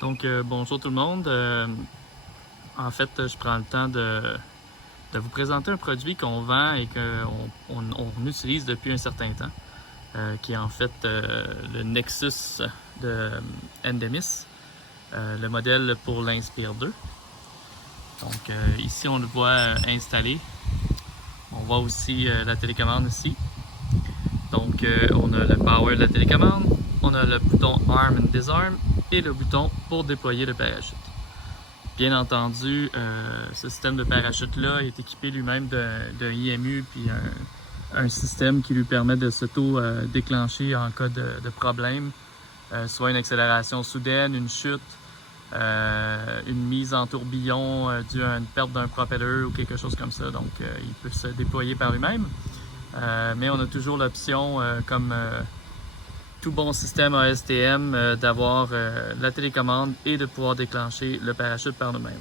Donc, bonjour tout le monde. En fait, je prends le temps de vous présenter un produit qu'on vend et qu'on utilise depuis un certain temps, qui est en fait le Nexus de Endemis, le modèle pour l'Inspire 2. Donc, ici, on le voit installé. On voit aussi la télécommande ici. Donc, on a le power de la télécommande, on a le bouton Arm and Disarm et le bouton pour déployer le parachute. Bien entendu, ce système de parachute-là est équipé lui-même d'un IMU puis un système qui lui permet de s'auto-déclencher en cas de problème, soit une accélération soudaine, une chute, une mise en tourbillon due à une perte d'un propeller ou quelque chose comme ça. Donc, il peut se déployer par lui-même. Mais on a toujours l'option, comme tout bon système ASTM, d'avoir la télécommande et de pouvoir déclencher le parachute par nous-mêmes.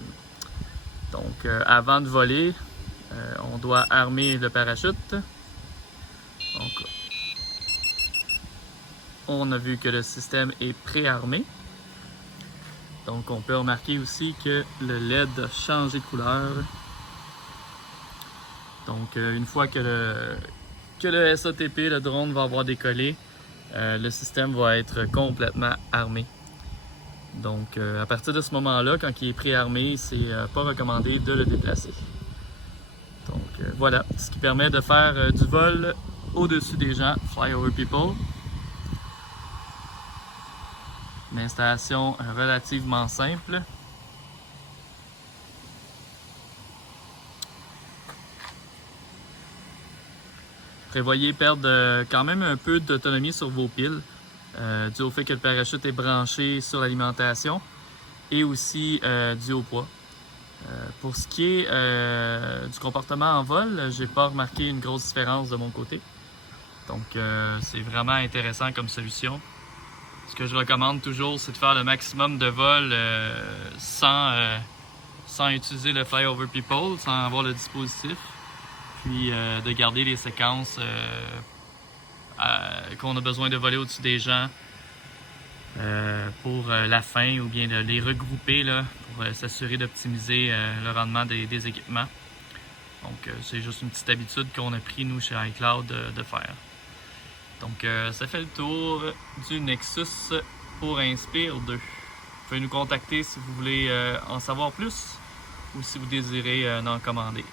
Donc, avant de voler, on doit armer le parachute. Donc, on a vu que le système est pré-armé. Donc, on peut remarquer aussi que le LED a changé de couleur. Donc, une fois que le SATP, le drone, va avoir décollé, le système va être complètement armé. Donc, à partir de ce moment-là, quand il est pré-armé, c'est pas recommandé de le déplacer. Donc, voilà, ce qui permet de faire du vol au-dessus des gens, fly over people. Une installation relativement simple. Prévoyez perdre quand même un peu d'autonomie sur vos piles, dû au fait que le parachute est branché sur l'alimentation et aussi dû au poids. Pour ce qui est du comportement en vol, j'ai pas remarqué une grosse différence de mon côté. Donc c'est vraiment intéressant comme solution. Ce que je recommande toujours, c'est de faire le maximum de vols sans utiliser le Fly Over People, sans avoir le dispositif. Puis de garder les séquences qu'on a besoin de voler au-dessus des gens pour la fin, ou bien de les regrouper là, pour s'assurer d'optimiser le rendement des équipements. Donc c'est juste une petite habitude qu'on a pris nous chez iCloud de faire. Donc ça fait le tour du Nexus pour Inspire 2. Vous pouvez nous contacter si vous voulez en savoir plus ou si vous désirez en commander.